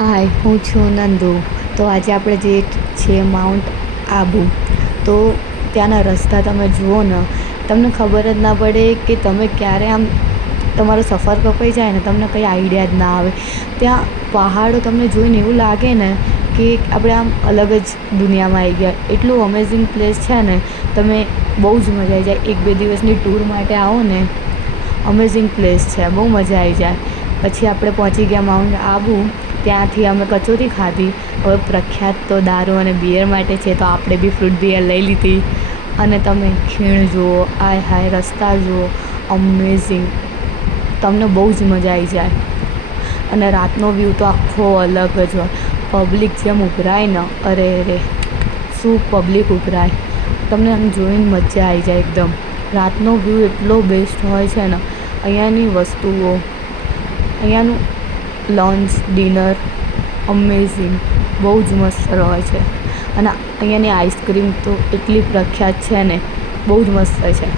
હાય, હું છું નંદુ. તો આજે આપણે જે છે માઉન્ટ આબુ. તો ત્યાંના રસ્તા તમે જુઓ ને, તમને ખબર જ ના પડે કે તમે ક્યારે આમ તમારો સફર કપાઈ જાય ને, તમને કંઈ આઈડિયા જ ના આવે. ત્યાં પહાડો તમને જોઈને એવું લાગે ને કે આપણે આમ અલગ જ દુનિયામાં આવી ગયા. એટલું અમેઝિંગ પ્લેસ છે ને, તમે બહુ જ મજા આવી જાય. 1-2 દિવસની ટૂર માટે આવો ને, અમેઝિંગ પ્લેસ છે, બહુ મજા આવી જાય. પછી આપણે પહોંચી ગયા માઉન્ટ આબુ. ત્યાંથી અમે કચોરી ખાધી. હવે પ્રખ્યાત તો દારૂ અને બિયર માટે છે, તો આપણે બી ફ્રૂટ બિયર લઈ લીધી. અને તમે ખીણ જુઓ, આય હાય, રસ્તા જુઓ, અમેઝિંગ. તમને બહુ જ મજા આવી જાય. અને રાતનો વ્યૂ તો આખો અલગ જ હોય. પબ્લિક જેમ ઉભરાય ને, અરે રે, શું પબ્લિક ઉભરાય! તમને આમ જોઈને મજા આવી જાય એકદમ. રાતનો વ્યૂ એટલો બેસ્ટ હોય છે ને. અહીંયાની વસ્તુઓ, અહીંયાનું લંચ, ડિનર અમેઝિંગ, બહુ જ મસ્ત હોય છે. અને અહીંયાની આઈસ્ક્રીમ તો એટલી પ્રખ્યાત છે ને, બહુ જ મસ્ત છે.